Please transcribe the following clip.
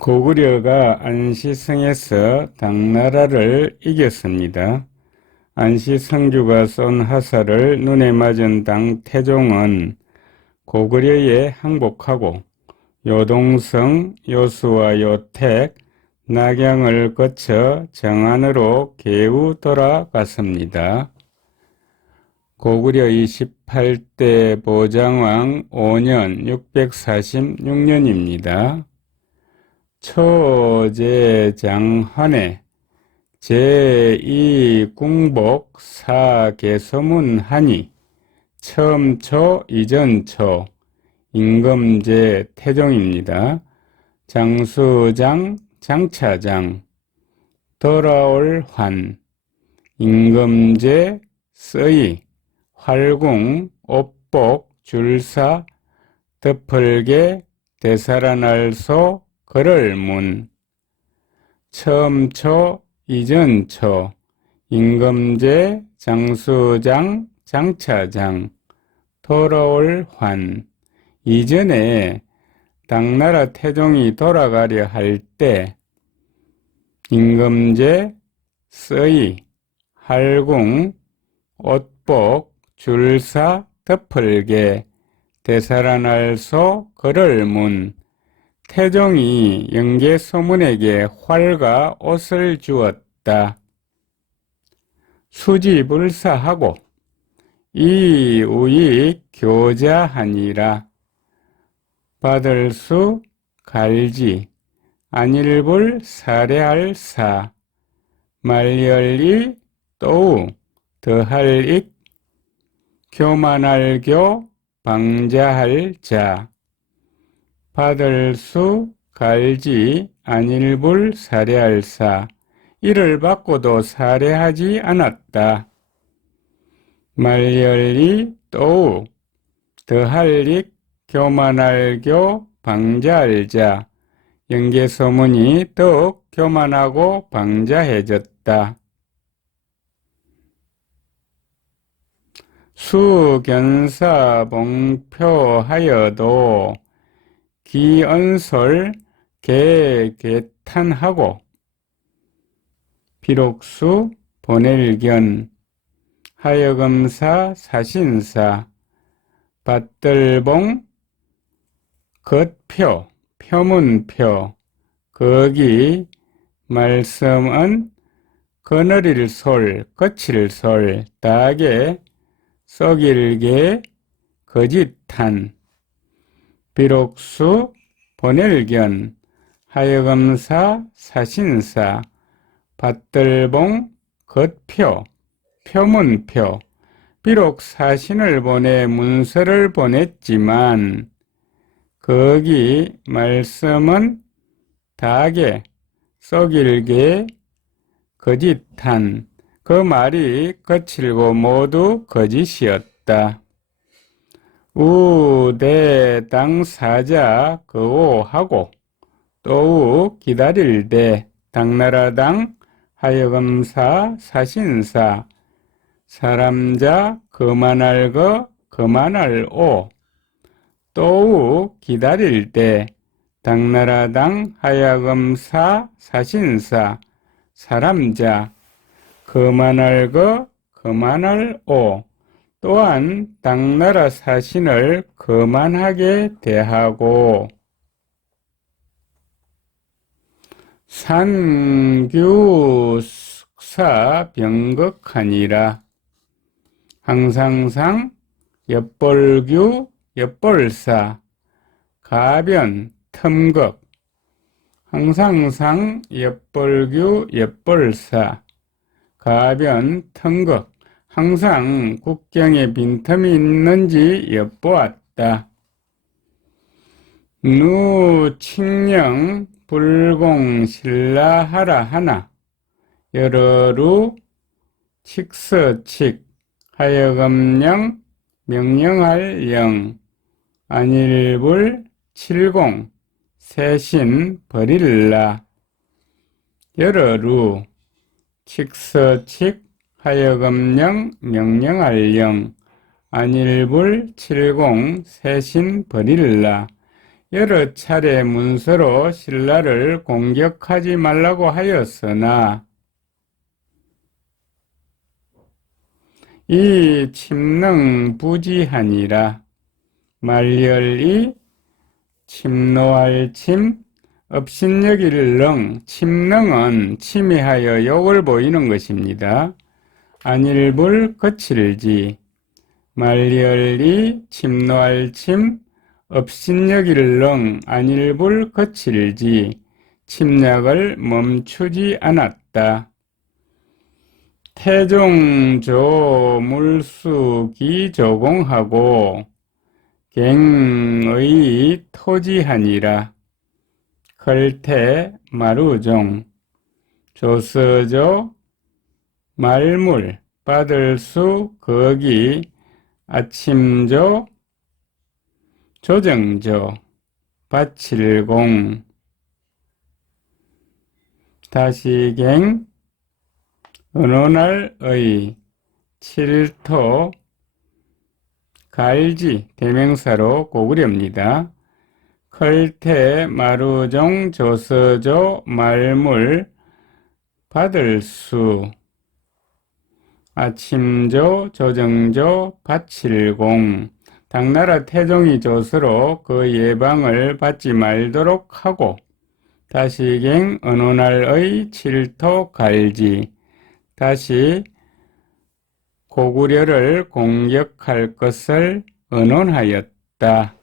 고구려가 안시성에서 당나라를 이겼습니다. 안시성주가 쏜 화살을 눈에 맞은 당 태종은 고구려에 항복하고 요동성, 요수와 요택, 낙양을 거쳐 정안으로 개우 돌아갔습니다. 고구려 28대 보장왕 5년 646년입니다. 초제장헌에 제2궁복 사개서문하니 처음초 이전초 임금제 태종입니다. 장수장 장차장 돌아올 환 임금제 서이 활궁 옥복 줄사 덮을개 대사란알소 거를문. 처음초 이전초. 임금제 장수장 장차장. 돌아올 환. 이전에 당나라 태종이 돌아가려 할 때 임금제 서이 할궁 옷복 줄사 덮을개 대사란알소 거를문 태종이 영계 소문에게 활과 옷을 주었다. 수지불사하고 이 우익 교자하니라. 받을 수 갈지 안일불 사례할 사 말열리 또우 더할 익 교만할 교 방자할 자 받을 수 갈지 안일불 사례할 사 이를 받고도 사례하지 않았다. 말열리 또우 더할 익 교만할 교 방자할 자 영계소문이 더욱 교만하고 방자해졌다. 수견사 봉표하여도 기언설 개 개탄하고 비록수 보낼견 하여금사 사신사 밭들봉 겉표 표문표 거기 말씀은 거느릴 솔 거칠 솔 다게 썩일게 거짓한 비록수 보낼견 하여금사 사신사 밭들봉 겉표 표문표 비록 사신을 보내 문서를 보냈지만 거기 말씀은 다게 썩일게 거짓한 그 말이 거칠고 모두 거짓이었다. 우대 당사자 그오하고 또우 기다릴대 당나라당 하여금사 사신사. 사람자 그만할 거 그만할 오. 또우 기다릴 때 당나라당 하여금사 사신사. 사람자 그만할 거 그만할 오 또한 당나라 사신을 그만하게 대하고 산규사 병극하니라. 항상상 엿벌규 엿벌사 가변 텀극. 항상상 엿벌규 엿벌사 가변 텀극 항상 국경에 빈틈이 있는지 엿보았다. 누 칙령 불공 신라하라 하나 여러루 칙서칙 하여금령 명령할 영 안일불 칠공 세신 버릴라 여러루 칙서칙 하여금령 명령할 영 안일불 칠공 세신 버릴라. 여러 차례 문서로 신라를 공격하지 말라고 하였으나 이 침능 부지하니라. 말열이 침노할 침 업신여기를 능 침능은 침해하여 욕을 보이는 것입니다. 안일불 거칠지 말열이 침노할 침 업신여기를 능 안일불 거칠지 침략을 멈추지 않았다. 태종조 물수기 조공하고 갱의 토지하니라. 걸태 마루종 조서조 말물 받을 수 거기 아침조 조정조 바칠공 다시갱 어느 날의 칠토 갈지 대명사로 고구려입니다. 컬태 마루종 조서조 말물 받을 수 아침조 조정조 바칠공 당나라 태종이 조서로 그 예방을 받지 말도록 하고 다시갱 어느 날의 칠토 갈지 다시 고구려를 공격할 것을 언언하였다.